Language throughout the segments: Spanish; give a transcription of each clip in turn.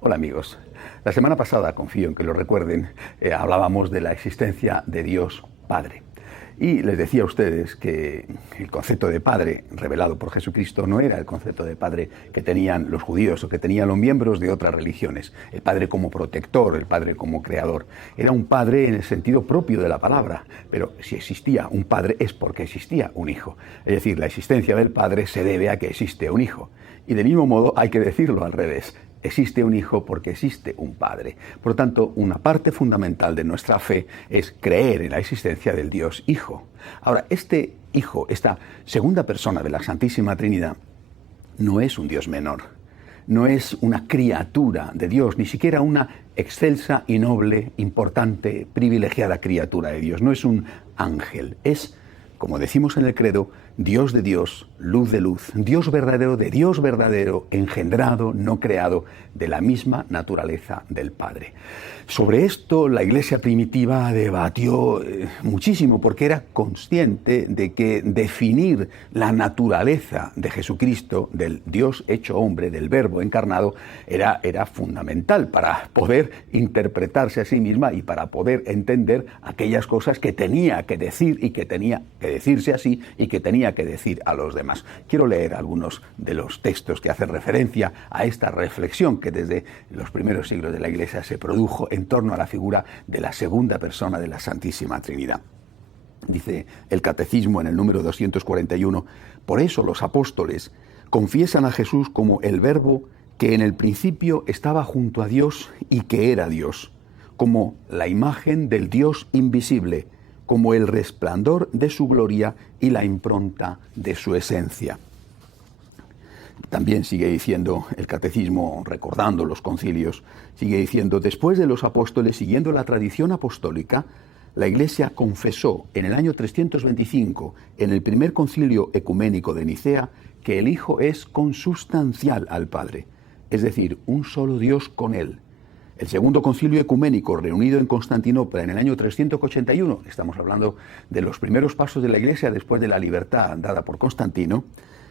Hola amigos, la semana pasada, confío en que lo recuerden, hablábamos de la existencia de Dios Padre. Y les decía a ustedes que el concepto de Padre revelado por Jesucristo no era el concepto de Padre que tenían los judíos o que tenían los miembros de otras religiones. El Padre como protector, el Padre como creador. Era un Padre en el sentido propio de la palabra, pero si existía un Padre es porque existía un Hijo. Es decir, la existencia del Padre se debe a que existe un Hijo. Y del mismo modo hay que decirlo al revés. Existe un Hijo porque existe un Padre. Por lo tanto, una parte fundamental de nuestra fe es creer en la existencia del Dios Hijo. Ahora, este Hijo, esta segunda persona de la Santísima Trinidad, no es un Dios menor. No es una criatura de Dios, ni siquiera una excelsa y noble, importante, privilegiada criatura de Dios. No es un ángel. Es, como decimos en el credo, Dios de Dios, luz de luz, Dios verdadero de Dios verdadero, engendrado, no creado, de la misma naturaleza del Padre. Sobre esto la Iglesia primitiva debatió muchísimo porque era consciente de que definir la naturaleza de Jesucristo, del Dios hecho hombre, del Verbo encarnado, era fundamental para poder interpretarse a sí misma y para poder entender aquellas cosas que tenía que decir y que tenía que decirse así y que tenía que decir a los demás. Quiero leer algunos de los textos que hacen referencia a esta reflexión que desde los primeros siglos de la Iglesia se produjo en torno a la figura de la segunda persona de la Santísima Trinidad. Dice el Catecismo en el número 241, por eso los apóstoles confiesan a Jesús como el Verbo que en el principio estaba junto a Dios y que era Dios, como la imagen del Dios invisible, como el resplandor de su gloria y la impronta de su esencia. También sigue diciendo el Catecismo, recordando los concilios, sigue diciendo, después de los apóstoles, siguiendo la tradición apostólica, la Iglesia confesó en el año 325, en el primer concilio ecuménico de Nicea, que el Hijo es consustancial al Padre, es decir, un solo Dios con Él. El segundo concilio ecuménico, reunido en Constantinopla en el año 381, estamos hablando de los primeros pasos de la Iglesia después de la libertad dada por Constantino,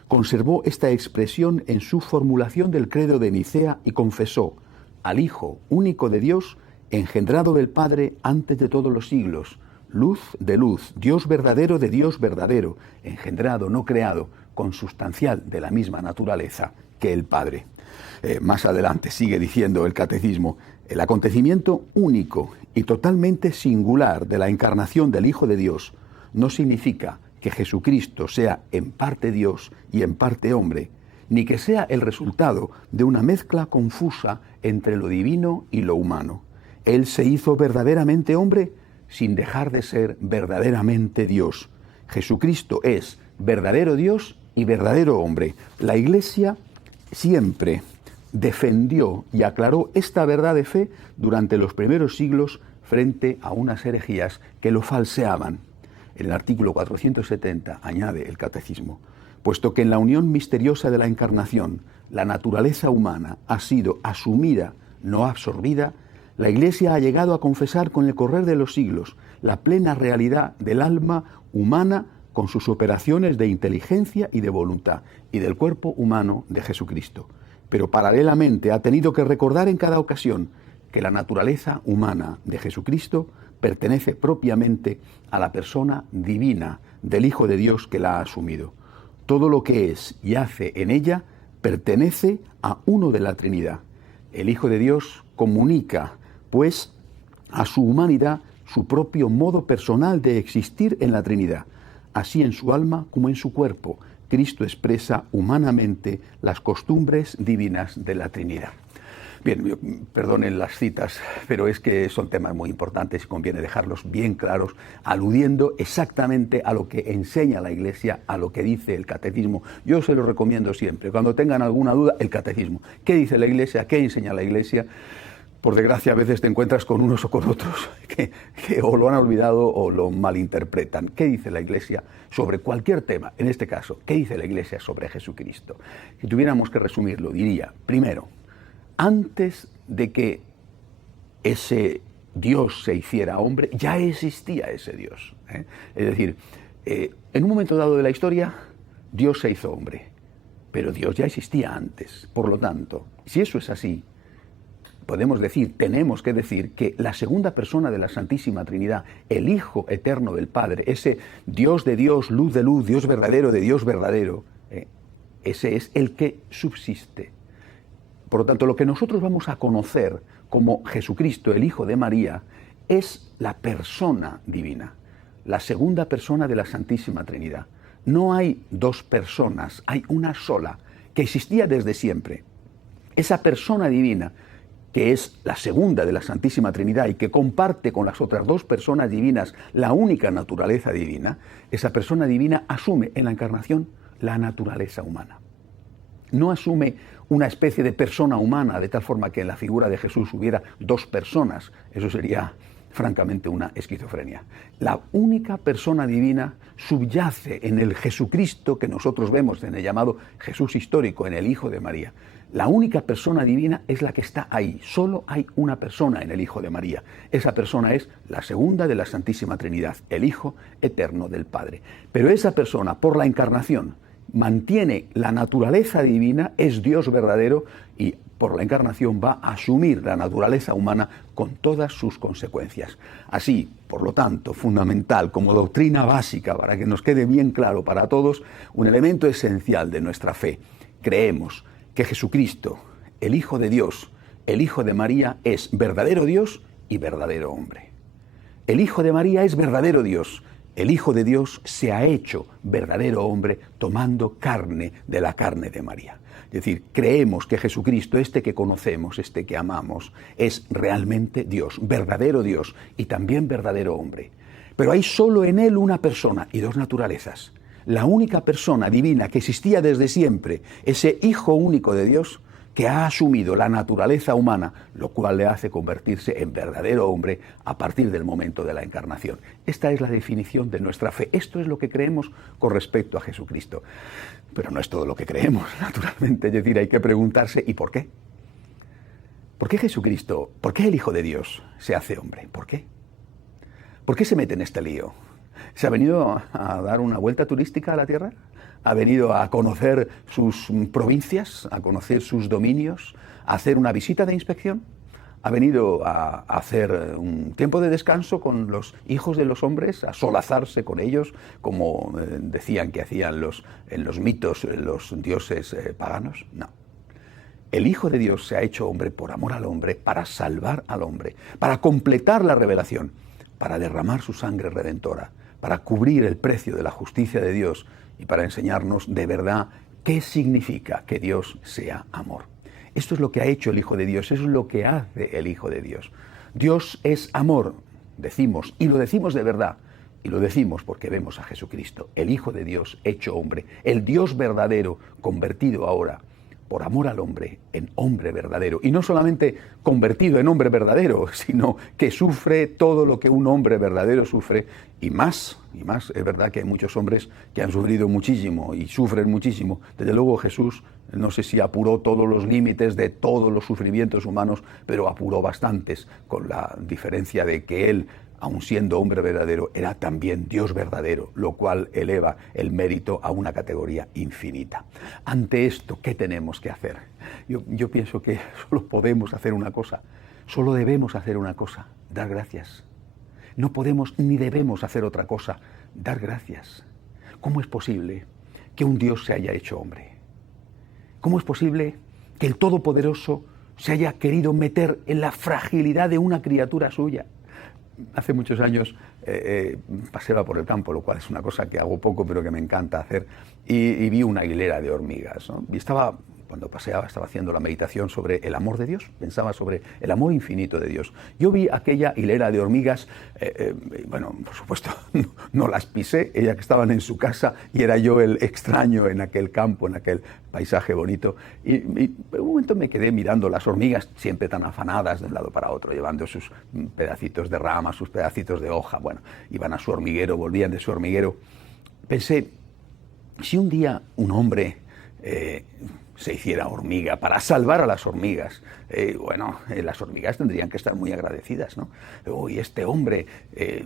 conservó esta expresión en su formulación del credo de Nicea y confesó al Hijo único de Dios, engendrado del Padre antes de todos los siglos, luz de luz, Dios verdadero de Dios verdadero, engendrado, no creado, consustancial de la misma naturaleza que el Padre. Más adelante sigue diciendo el Catecismo, el acontecimiento único y totalmente singular de la encarnación del Hijo de Dios no significa que Jesucristo sea en parte Dios y en parte hombre, ni que sea el resultado de una mezcla confusa entre lo divino y lo humano. Él se hizo verdaderamente hombre sin dejar de ser verdaderamente Dios. Jesucristo es verdadero Dios y verdadero hombre. La Iglesia siempre defendió y aclaró esta verdad de fe durante los primeros siglos frente a unas herejías que lo falseaban. En el artículo 470 añade el Catecismo, puesto que en la unión misteriosa de la encarnación la naturaleza humana ha sido asumida, no absorbida, la Iglesia ha llegado a confesar con el correr de los siglos la plena realidad del alma humana con sus operaciones de inteligencia y de voluntad, y del cuerpo humano de Jesucristo. Pero paralelamente ha tenido que recordar en cada ocasión que la naturaleza humana de Jesucristo pertenece propiamente a la persona divina del Hijo de Dios que la ha asumido. Todo lo que es y hace en ella pertenece a uno de la Trinidad. El Hijo de Dios comunica, pues, a su humanidad su propio modo personal de existir en la Trinidad. Así en su alma como en su cuerpo, Cristo expresa humanamente las costumbres divinas de la Trinidad. Bien, perdonen las citas, pero es que son temas muy importantes y conviene dejarlos bien claros, aludiendo exactamente a lo que enseña la Iglesia, a lo que dice el Catecismo. Yo se lo recomiendo siempre, cuando tengan alguna duda, el Catecismo. ¿Qué dice la Iglesia? ¿Qué enseña la Iglesia? Por desgracia, a veces te encuentras con unos o con otros que o lo han olvidado o lo malinterpretan. ¿Qué dice la Iglesia sobre cualquier tema? En este caso, ¿qué dice la Iglesia sobre Jesucristo? Si tuviéramos que resumirlo, diría, primero, antes de que ese Dios se hiciera hombre, ya existía ese Dios. Es decir, en un momento dado de la historia, Dios se hizo hombre, pero Dios ya existía antes. Por lo tanto, si eso es así, podemos decir, tenemos que decir, que la segunda persona de la Santísima Trinidad, el Hijo eterno del Padre, ese Dios de Dios, luz de luz, Dios verdadero de Dios verdadero, ese es el que subsiste. Por lo tanto, lo que nosotros vamos a conocer como Jesucristo, el Hijo de María, es la persona divina, la segunda persona de la Santísima Trinidad. No hay dos personas, hay una sola, que existía desde siempre. Esa persona divina, que es la segunda de la Santísima Trinidad y que comparte con las otras dos personas divinas la única naturaleza divina, esa persona divina asume en la encarnación la naturaleza humana. No asume una especie de persona humana, de tal forma que en la figura de Jesús hubiera dos personas. Eso sería, francamente, una esquizofrenia. La única persona divina subyace en el Jesucristo que nosotros vemos en el llamado Jesús histórico, en el Hijo de María. La única persona divina es la que está ahí. Solo hay una persona en el Hijo de María. Esa persona es la segunda de la Santísima Trinidad, el Hijo eterno del Padre. Pero esa persona, por la encarnación, mantiene la naturaleza divina, es Dios verdadero y por la encarnación va a asumir la naturaleza humana con todas sus consecuencias. Así, por lo tanto, fundamental, como doctrina básica, para que nos quede bien claro para todos, un elemento esencial de nuestra fe. Creemos que Jesucristo, el Hijo de Dios, el Hijo de María, es verdadero Dios y verdadero hombre. El Hijo de María es verdadero Dios. El Hijo de Dios se ha hecho verdadero hombre tomando carne de la carne de María. Es decir, creemos que Jesucristo, este que conocemos, este que amamos, es realmente Dios, verdadero Dios y también verdadero hombre. Pero hay solo en Él una persona y dos naturalezas. La única persona divina que existía desde siempre, ese Hijo único de Dios, que ha asumido la naturaleza humana, lo cual le hace convertirse en verdadero hombre a partir del momento de la encarnación. Esta es la definición de nuestra fe. Esto es lo que creemos con respecto a Jesucristo. Pero no es todo lo que creemos, naturalmente. Es decir, hay que preguntarse, ¿y por qué? ¿Por qué Jesucristo, por qué el Hijo de Dios se hace hombre? ¿Por qué? ¿Por qué se mete en este lío? ¿Se ha venido a dar una vuelta turística a la Tierra? ¿Ha venido a conocer sus provincias, a conocer sus dominios, a hacer una visita de inspección? ¿Ha venido a hacer un tiempo de descanso con los hijos de los hombres, a solazarse con ellos, como decían que hacían en los mitos los dioses paganos? No. El Hijo de Dios se ha hecho hombre por amor al hombre, para salvar al hombre, para completar la revelación, para derramar su sangre redentora, para cubrir el precio de la justicia de Dios y para enseñarnos de verdad qué significa que Dios sea amor. Esto es lo que ha hecho el Hijo de Dios, eso es lo que hace el Hijo de Dios. Dios es amor, decimos, y lo decimos de verdad, y lo decimos porque vemos a Jesucristo, el Hijo de Dios hecho hombre, el Dios verdadero convertido ahora por amor al hombre en hombre verdadero. Y no solamente convertido en hombre verdadero, sino que sufre todo lo que un hombre verdadero sufre y más. Es verdad que hay muchos hombres que han sufrido muchísimo y sufren muchísimo. Desde luego Jesús, no sé si apuró todos los límites de todos los sufrimientos humanos, pero apuró bastantes, con la diferencia de que Él, aun siendo hombre verdadero, era también Dios verdadero, lo cual eleva el mérito a una categoría infinita. Ante esto, ¿qué tenemos que hacer? Yo pienso que solo podemos hacer una cosa, solo debemos hacer una cosa, dar gracias. No podemos ni debemos hacer otra cosa, dar gracias. ¿Cómo es posible que un Dios se haya hecho hombre? ¿Cómo es posible que el Todopoderoso se haya querido meter en la fragilidad de una criatura suya? Hace muchos años paseaba por el campo, lo cual es una cosa que hago poco, pero que me encanta hacer, y vi una hilera de hormigas, ¿no? Y cuando paseaba, estaba haciendo la meditación sobre el amor de Dios, pensaba sobre el amor infinito de Dios. Yo vi aquella hilera de hormigas, bueno, por supuesto, no las pisé, ellas que estaban en su casa, y era yo el extraño en aquel campo, en aquel paisaje bonito, y en un momento me quedé mirando las hormigas, siempre tan afanadas de un lado para otro, llevando sus pedacitos de rama, sus pedacitos de hoja, bueno, iban a su hormiguero, volvían de su hormiguero. Pensé, si un día un hombre se hiciera hormiga para salvar a las hormigas, las hormigas tendrían que estar muy agradecidas, ¿no? Y este hombre,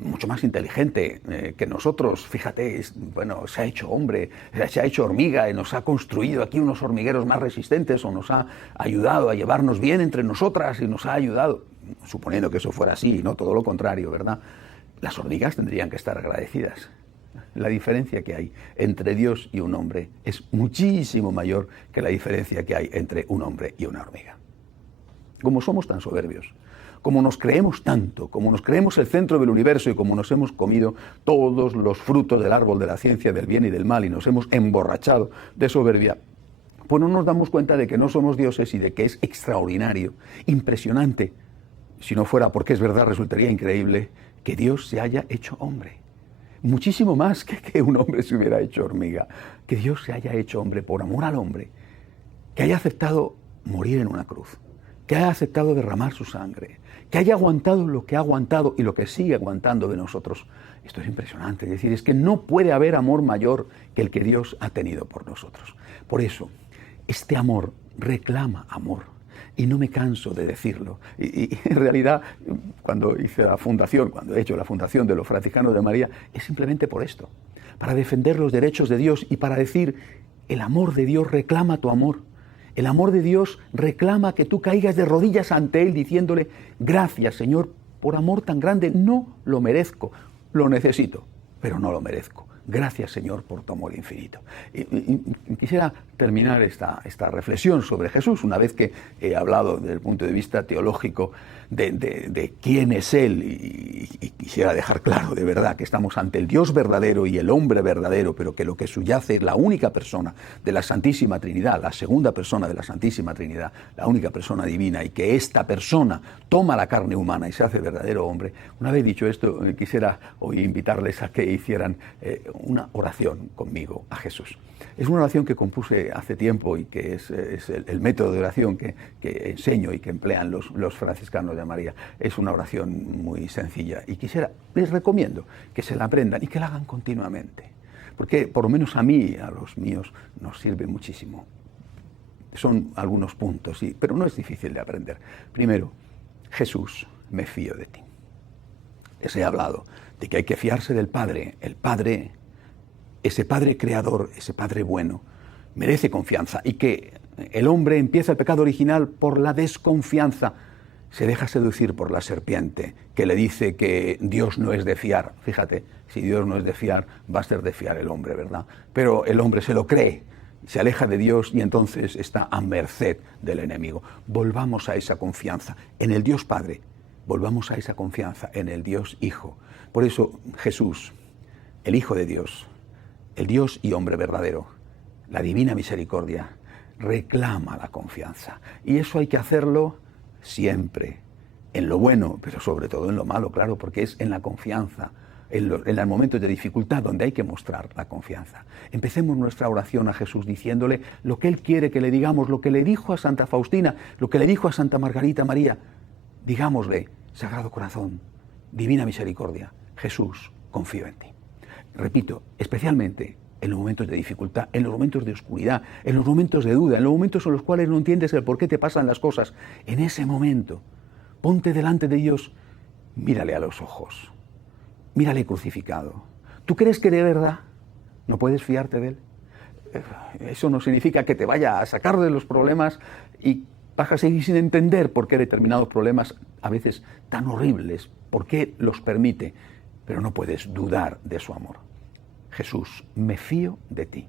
mucho más inteligente que nosotros, fíjate, se ha hecho hombre, se ha hecho hormiga y nos ha construido aquí unos hormigueros más resistentes, o nos ha ayudado a llevarnos bien entre nosotras y nos ha ayudado, suponiendo que eso fuera así, no todo lo contrario, ¿verdad? Las hormigas tendrían que estar agradecidas. La diferencia que hay entre Dios y un hombre es muchísimo mayor que la diferencia que hay entre un hombre y una hormiga. Como somos tan soberbios, como nos creemos tanto, como nos creemos el centro del universo y como nos hemos comido todos los frutos del árbol de la ciencia del bien y del mal y nos hemos emborrachado de soberbia, pues no nos damos cuenta de que no somos dioses y de que es extraordinario, impresionante. Si no fuera porque es verdad, resultaría increíble que Dios se haya hecho hombre. Muchísimo más que un hombre se hubiera hecho hormiga. Que Dios se haya hecho hombre por amor al hombre, que haya aceptado morir en una cruz, que haya aceptado derramar su sangre, que haya aguantado lo que ha aguantado y lo que sigue aguantando de nosotros. Esto es impresionante, es decir, es que no puede haber amor mayor que el que Dios ha tenido por nosotros. Por eso, este amor reclama amor. Y no me canso de decirlo. Y en realidad, cuando he hecho la fundación de los franciscanos de María, es simplemente por esto, para defender los derechos de Dios y para decir, el amor de Dios reclama tu amor. El amor de Dios reclama que tú caigas de rodillas ante Él diciéndole, gracias Señor, por amor tan grande, no lo merezco, lo necesito, pero no lo merezco. Gracias, Señor, por tu amor infinito. Y quisiera terminar esta reflexión sobre Jesús, una vez que he hablado desde el punto de vista teológico de quién es Él, y quisiera dejar claro de verdad que estamos ante el Dios verdadero y el hombre verdadero, pero que lo que subyace es la única persona de la Santísima Trinidad, la segunda persona de la Santísima Trinidad, la única persona divina, y que esta persona toma la carne humana y se hace verdadero hombre. Una vez dicho esto, quisiera hoy invitarles a que hicieran una oración conmigo a Jesús. Es una oración que compuse hace tiempo y que es el método de oración que enseño y que emplean los franciscanos de María. Es una oración muy sencilla y les recomiendo que se la aprendan y que la hagan continuamente, porque por lo menos a mí, a los míos, nos sirve muchísimo. Son algunos puntos, sí, pero no es difícil de aprender. Primero, Jesús, me fío de ti. Les he hablado de que hay que fiarse del Padre. El Padre, ese Padre creador, ese Padre bueno, merece confianza, y que el hombre empieza el pecado original por la desconfianza. Se deja seducir por la serpiente, que le dice que Dios no es de fiar. Fíjate, si Dios no es de fiar, va a ser de fiar el hombre, ¿verdad? Pero el hombre se lo cree, se aleja de Dios y entonces está a merced del enemigo. Volvamos a esa confianza en el Dios Padre, volvamos a esa confianza en el Dios Hijo. Por eso Jesús, el Hijo de Dios, el Dios y hombre verdadero, la divina misericordia, reclama la confianza. Y eso hay que hacerlo siempre, en lo bueno, pero sobre todo en lo malo, claro, porque es en la confianza, en los momentos de dificultad donde hay que mostrar la confianza. Empecemos nuestra oración a Jesús diciéndole lo que Él quiere que le digamos, lo que le dijo a Santa Faustina, lo que le dijo a Santa Margarita María. Digámosle, Sagrado Corazón, divina misericordia, Jesús, confío en ti. Repito, especialmente en los momentos de dificultad, en los momentos de oscuridad, en los momentos de duda, en los momentos en los cuales no entiendes el por qué te pasan las cosas. En ese momento, ponte delante de Dios, mírale a los ojos, mírale crucificado. ¿Tú crees que de verdad no puedes fiarte de Él? Eso no significa que te vaya a sacar de los problemas y vas a seguir sin entender por qué determinados problemas, a veces tan horribles, por qué los permite, pero no puedes dudar de su amor. Jesús, me fío de ti.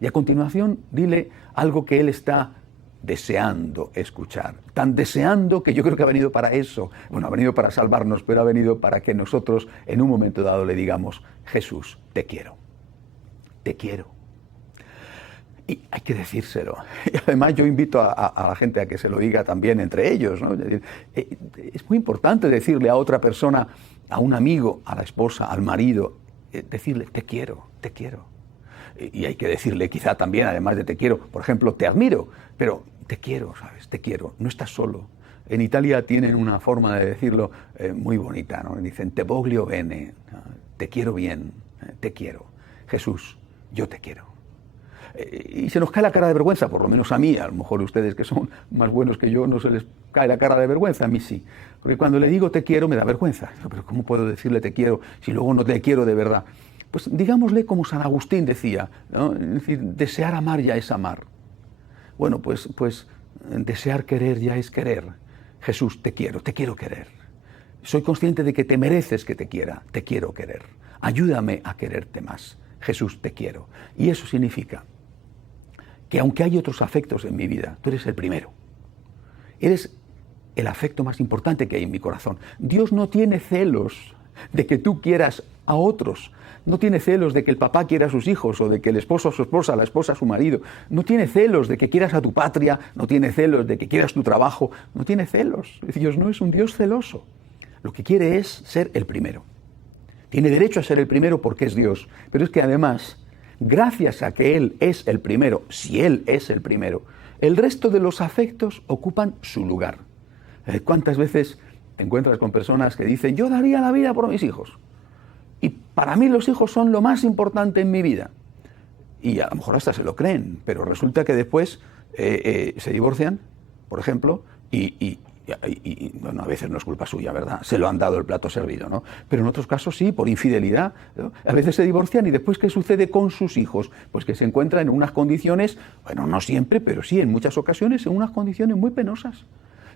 Y a continuación, dile algo que Él está deseando escuchar. Tan deseando que yo creo que ha venido para eso. Bueno, ha venido para salvarnos, pero ha venido para que nosotros en un momento dado le digamos, Jesús, te quiero. Te quiero. Y hay que decírselo. Y además yo invito a la gente a que se lo diga también entre ellos, ¿no? Es decir, es muy importante decirle a otra persona, a un amigo, a la esposa, al marido, decirle, te quiero, te quiero. Y hay que decirle quizá también, además de te quiero, por ejemplo, te admiro, pero te quiero, ¿sabes? Te quiero, no estás solo. En Italia tienen una forma de decirlo muy bonita, ¿no? Dicen, te voglio bene, te quiero bien, te quiero. Jesús, yo te quiero. Y se nos cae la cara de vergüenza, por lo menos a mí, a lo mejor ustedes que son más buenos que yo no se les cae la cara de vergüenza, a mí sí. Porque cuando le digo te quiero me da vergüenza. Pero ¿cómo puedo decirle te quiero si luego no te quiero de verdad? Pues digámosle como San Agustín decía, ¿no? Es decir, desear amar ya es amar. Bueno, pues desear querer ya es querer. Jesús, te quiero querer. Soy consciente de que te mereces que te quiero querer. Ayúdame a quererte más. Jesús, te quiero. Y eso significa que aunque hay otros afectos en mi vida, tú eres el primero. Eres el afecto más importante que hay en mi corazón. Dios no tiene celos de que tú quieras a otros. No tiene celos de que el papá quiera a sus hijos o de que el esposo a su esposa, la esposa a su marido. No tiene celos de que quieras a tu patria, no tiene celos de que quieras tu trabajo. No tiene celos. Dios no es un Dios celoso. Lo que quiere es ser el primero. Tiene derecho a ser el primero porque es Dios. Pero es que además, gracias a que Él es el primero, si Él es el primero, el resto de los afectos ocupan su lugar. ¿Cuántas veces te encuentras con personas que dicen, yo daría la vida por mis hijos? Y para mí los hijos son lo más importante en mi vida. Y a lo mejor hasta se lo creen, pero resulta que después se divorcian, por ejemplo, y bueno, a veces no es culpa suya, ¿verdad? Se lo han dado el plato servido, ¿no? Pero en otros casos sí, por infidelidad, ¿no? A veces se divorcian y después, ¿qué sucede con sus hijos? Pues que se encuentran en unas condiciones, bueno, no siempre, pero sí en muchas ocasiones, en unas condiciones muy penosas.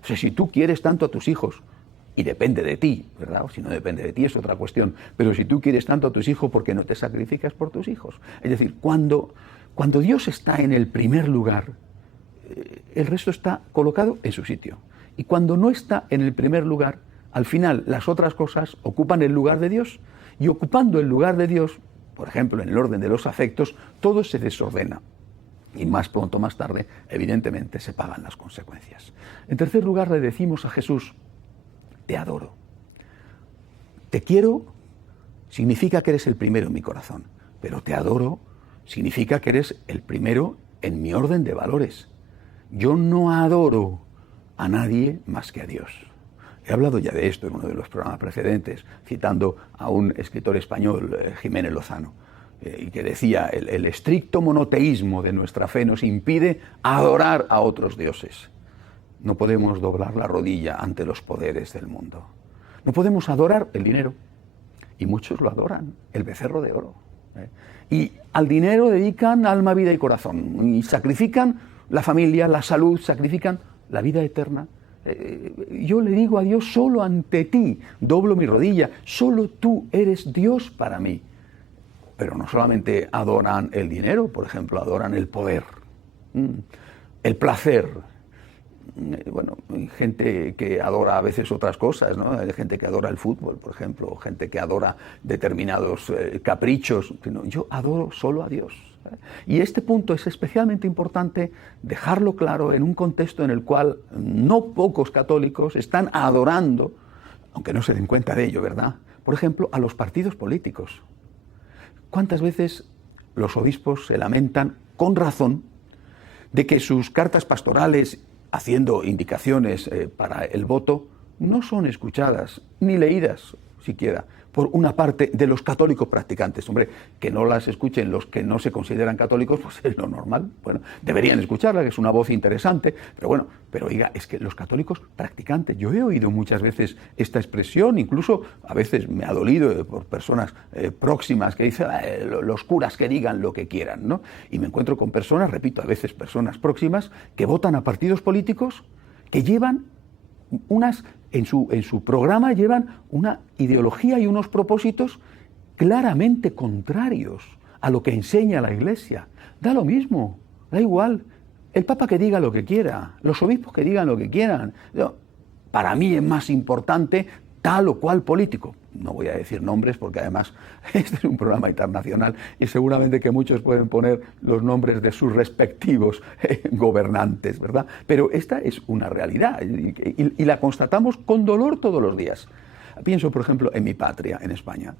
O sea, si tú quieres tanto a tus hijos, y depende de ti, ¿verdad? O si no depende de ti es otra cuestión, pero si tú quieres tanto a tus hijos, ¿por qué no te sacrificas por tus hijos? Es decir, cuando Dios está en el primer lugar, el resto está colocado en su sitio. Y cuando no está en el primer lugar, al final las otras cosas ocupan el lugar de Dios. Y ocupando el lugar de Dios, por ejemplo, en el orden de los afectos, todo se desordena. Y más pronto, más tarde, evidentemente, se pagan las consecuencias. En tercer lugar, le decimos a Jesús, te adoro. Te quiero significa que eres el primero en mi corazón, pero te adoro significa que eres el primero en mi orden de valores. Yo no adoro a nadie más que a Dios. He hablado ya de esto en uno de los programas precedentes, citando a un escritor español, Jiménez Lozano, y que decía, el estricto monoteísmo de nuestra fe nos impide adorar a otros dioses. No podemos doblar la rodilla ante los poderes del mundo. No podemos adorar el dinero, y muchos lo adoran, el becerro de oro. Y al dinero dedican alma, vida y corazón, y sacrifican la familia, la salud, sacrifican la vida eterna. Yo le digo a Dios, solo ante ti doblo mi rodilla, solo tú eres Dios para mí. Pero no solamente adoran el dinero, por ejemplo, adoran el poder, el placer. Bueno, hay gente que adora a veces otras cosas, ¿no? Hay gente que adora el fútbol, por ejemplo, o gente que adora determinados caprichos. Yo adoro solo a Dios. Y este punto es especialmente importante dejarlo claro en un contexto en el cual no pocos católicos están adorando, aunque no se den cuenta de ello, ¿verdad? Por ejemplo, a los partidos políticos. ¿Cuántas veces los obispos se lamentan, con razón, de que sus cartas pastorales, haciendo indicaciones para el voto, no son escuchadas ni leídas siquiera por una parte de los católicos practicantes? Hombre, que no las escuchen los que no se consideran católicos, pues es lo normal. Bueno, deberían escucharla, que es una voz interesante, pero bueno, pero oiga, es que los católicos practicantes, yo he oído muchas veces esta expresión, incluso a veces me ha dolido por personas próximas que dicen, los curas que digan lo que quieran, ¿no? Y me encuentro con personas, repito, a veces personas próximas, que votan a partidos políticos que llevan en su programa llevan una ideología y unos propósitos claramente contrarios a lo que enseña la Iglesia. Da lo mismo, da igual. El Papa que diga lo que quiera, los obispos que digan lo que quieran. Para mí es más importante tal o cual político. No voy a decir nombres porque además este es un programa internacional y seguramente que muchos pueden poner los nombres de sus respectivos gobernantes, ¿verdad? Pero esta es una realidad y la constatamos con dolor todos los días. Pienso, por ejemplo, en mi patria, en España.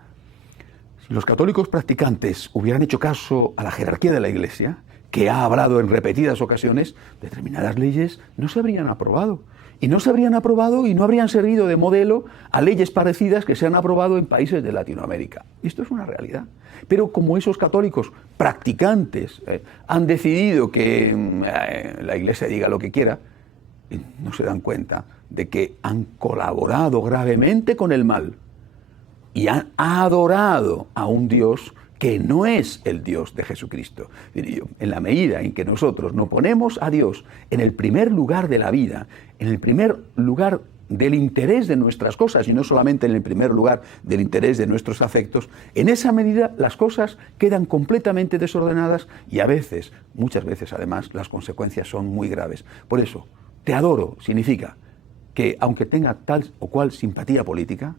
Si los católicos practicantes hubieran hecho caso a la jerarquía de la Iglesia, que ha hablado en repetidas ocasiones, determinadas leyes no se habrían aprobado. y no se habrían aprobado y no habrían servido de modelo a leyes parecidas que se han aprobado en países de Latinoamérica. Esto es una realidad. Pero como esos católicos practicantes han decidido que la Iglesia diga lo que quiera, no se dan cuenta de que han colaborado gravemente con el mal y han adorado a un Dios que no es el Dios de Jesucristo. En la medida en que nosotros no ponemos a Dios en el primer lugar de la vida, en el primer lugar del interés de nuestras cosas y no solamente en el primer lugar del interés de nuestros afectos, en esa medida las cosas quedan completamente desordenadas y a veces, muchas veces además, las consecuencias son muy graves. Por eso, te adoro significa que aunque tenga tal o cual simpatía política,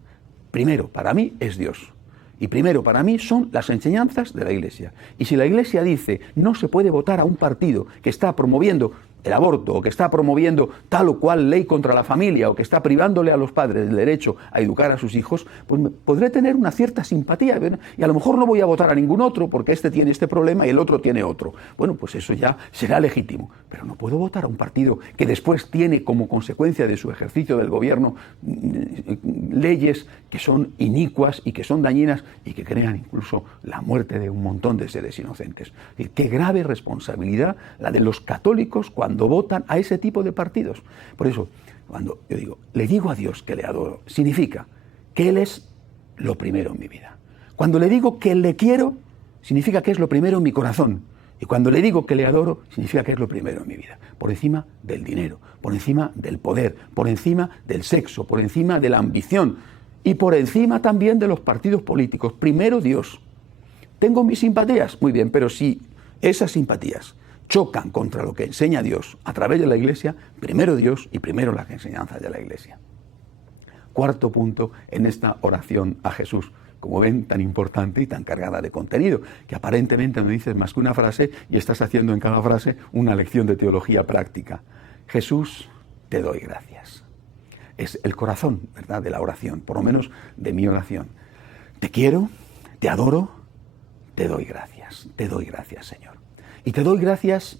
primero para mí es Dios. Y primero para mí son las enseñanzas de la Iglesia. Y si la Iglesia dice no se puede votar a un partido que está promoviendo el aborto, o que está promoviendo tal o cual ley contra la familia, o que está privándole a los padres del derecho a educar a sus hijos, pues podré tener una cierta simpatía, ¿verdad? Y a lo mejor no voy a votar a ningún otro porque este tiene este problema y el otro tiene otro. Bueno, pues eso ya será legítimo, pero no puedo votar a un partido que después tiene como consecuencia de su ejercicio del gobierno leyes que son inicuas y que son dañinas y que crean incluso la muerte de un montón de seres inocentes. Y qué grave responsabilidad la de los católicos cuando votan a ese tipo de partidos. Por eso, cuando yo digo, le digo a Dios que le adoro, significa que Él es lo primero en mi vida. Cuando le digo que le quiero, significa que es lo primero en mi corazón. Y cuando le digo que le adoro, significa que es lo primero en mi vida. Por encima del dinero, por encima del poder, por encima del sexo, por encima de la ambición y por encima también de los partidos políticos. Primero Dios. ¿Tengo mis simpatías? Muy bien, pero si esas simpatías chocan contra lo que enseña Dios a través de la Iglesia, primero Dios y primero las enseñanzas de la Iglesia. Cuarto punto en esta oración a Jesús, como ven, tan importante y tan cargada de contenido, que aparentemente no dices más que una frase y estás haciendo en cada frase una lección de teología práctica. Jesús, te doy gracias. Es el corazón, ¿verdad?, de la oración, por lo menos de mi oración. Te quiero, te adoro, te doy gracias, Señor. Y te doy gracias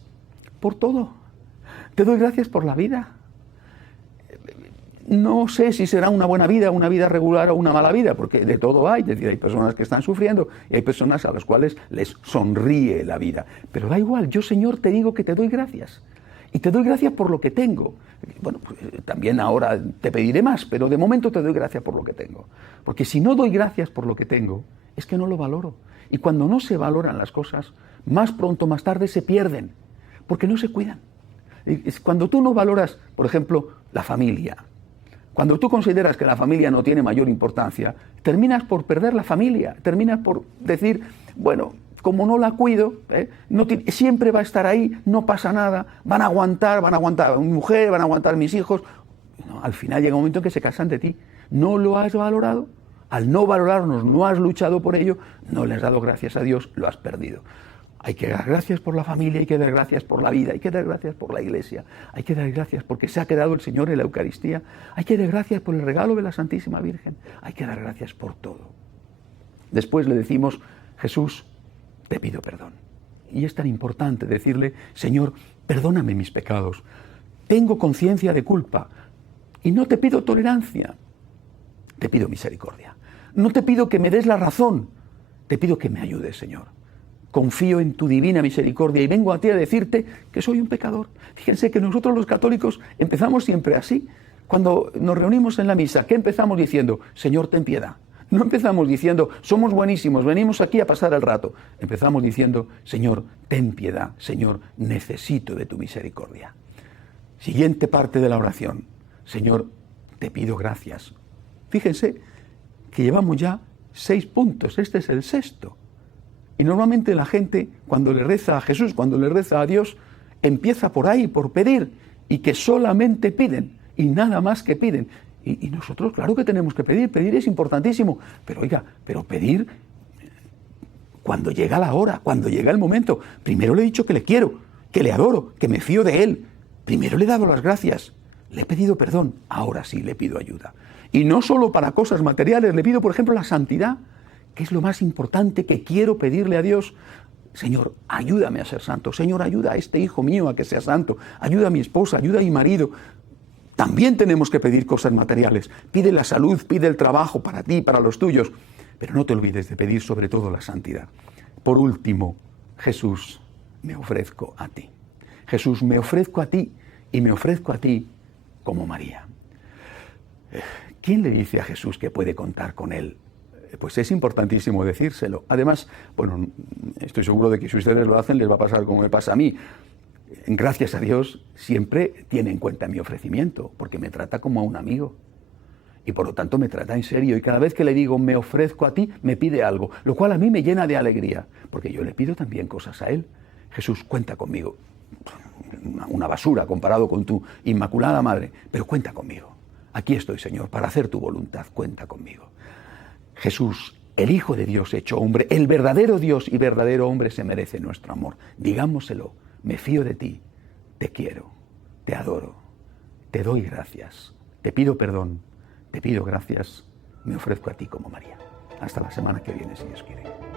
por todo. Te doy gracias por la vida. No sé si será una buena vida, una vida regular o una mala vida, porque de todo hay. Es decir, hay personas que están sufriendo y hay personas a las cuales les sonríe la vida. Pero da igual, yo, Señor, te digo que te doy gracias. Y te doy gracias por lo que tengo. Bueno, pues, también ahora te pediré más, pero de momento te doy gracias por lo que tengo. Porque si no doy gracias por lo que tengo, es que no lo valoro. Y cuando no se valoran las cosas, más pronto, más tarde se pierden, porque no se cuidan. Cuando tú no valoras, por ejemplo, la familia, cuando tú consideras que la familia no tiene mayor importancia, terminas por perder la familia, terminas por decir, bueno, como no la cuido, siempre va a estar ahí, no pasa nada, van a aguantar mi mujer, van a aguantar mis hijos. No, al final llega un momento en que se cansan de ti. ¿No lo has valorado? Al no valorarnos, no has luchado por ello, no le has dado gracias a Dios, lo has perdido. Hay que dar gracias por la familia, hay que dar gracias por la vida, hay que dar gracias por la Iglesia, hay que dar gracias porque se ha quedado el Señor en la Eucaristía, hay que dar gracias por el regalo de la Santísima Virgen, hay que dar gracias por todo. Después le decimos, Jesús, te pido perdón. Y es tan importante decirle, Señor, perdóname mis pecados, tengo conciencia de culpa y no te pido tolerancia, te pido misericordia. No te pido que me des la razón, te pido que me ayudes, Señor. Confío en tu divina misericordia y vengo a ti a decirte que soy un pecador. Fíjense que nosotros los católicos empezamos siempre así. Cuando nos reunimos en la misa, ¿qué empezamos diciendo? Señor, ten piedad. No empezamos diciendo, somos buenísimos, venimos aquí a pasar el rato. Empezamos diciendo, Señor, ten piedad. Señor, necesito de tu misericordia. Siguiente parte de la oración. Señor, te pido gracias. Fíjense que llevamos ya 6 puntos, este es el 6º. Y normalmente la gente, cuando le reza a Jesús, cuando le reza a Dios, empieza por ahí, por pedir, y que solamente piden, y nada más que piden. Y nosotros, claro que tenemos que pedir es importantísimo, pero oiga, pero pedir cuando llega la hora, cuando llega el momento. Primero le he dicho que le quiero, que le adoro, que me fío de él. Primero le he dado las gracias, le he pedido perdón, ahora sí le pido ayuda. Y no solo para cosas materiales, le pido, por ejemplo, la santidad, que es lo más importante que quiero pedirle a Dios. Señor, ayúdame a ser santo. Señor, ayuda a este hijo mío a que sea santo. Ayuda a mi esposa, ayuda a mi marido. También tenemos que pedir cosas materiales. Pide la salud, pide el trabajo para ti, para los tuyos. Pero no te olvides de pedir sobre todo la santidad. Por último, Jesús, me ofrezco a ti. Jesús, me ofrezco a ti y me ofrezco a ti como María. ¿Quién le dice a Jesús que puede contar con él? Pues es importantísimo decírselo. Además, bueno, estoy seguro de que si ustedes lo hacen les va a pasar como me pasa a mí. Gracias a Dios siempre tiene en cuenta mi ofrecimiento, porque me trata como a un amigo. Y por lo tanto me trata en serio. Y cada vez que le digo me ofrezco a ti, me pide algo, lo cual a mí me llena de alegría, porque yo le pido también cosas a él. Jesús, cuenta conmigo. Una basura comparado con tu Inmaculada Madre, pero cuenta conmigo. Aquí estoy, Señor, para hacer tu voluntad, cuenta conmigo. Jesús, el Hijo de Dios hecho hombre, el verdadero Dios y verdadero hombre, se merece nuestro amor. Digámoselo, me fío de ti, te quiero, te adoro, te doy gracias, te pido perdón, te pido gracias, me ofrezco a ti como María. Hasta la semana que viene, si Dios quiere.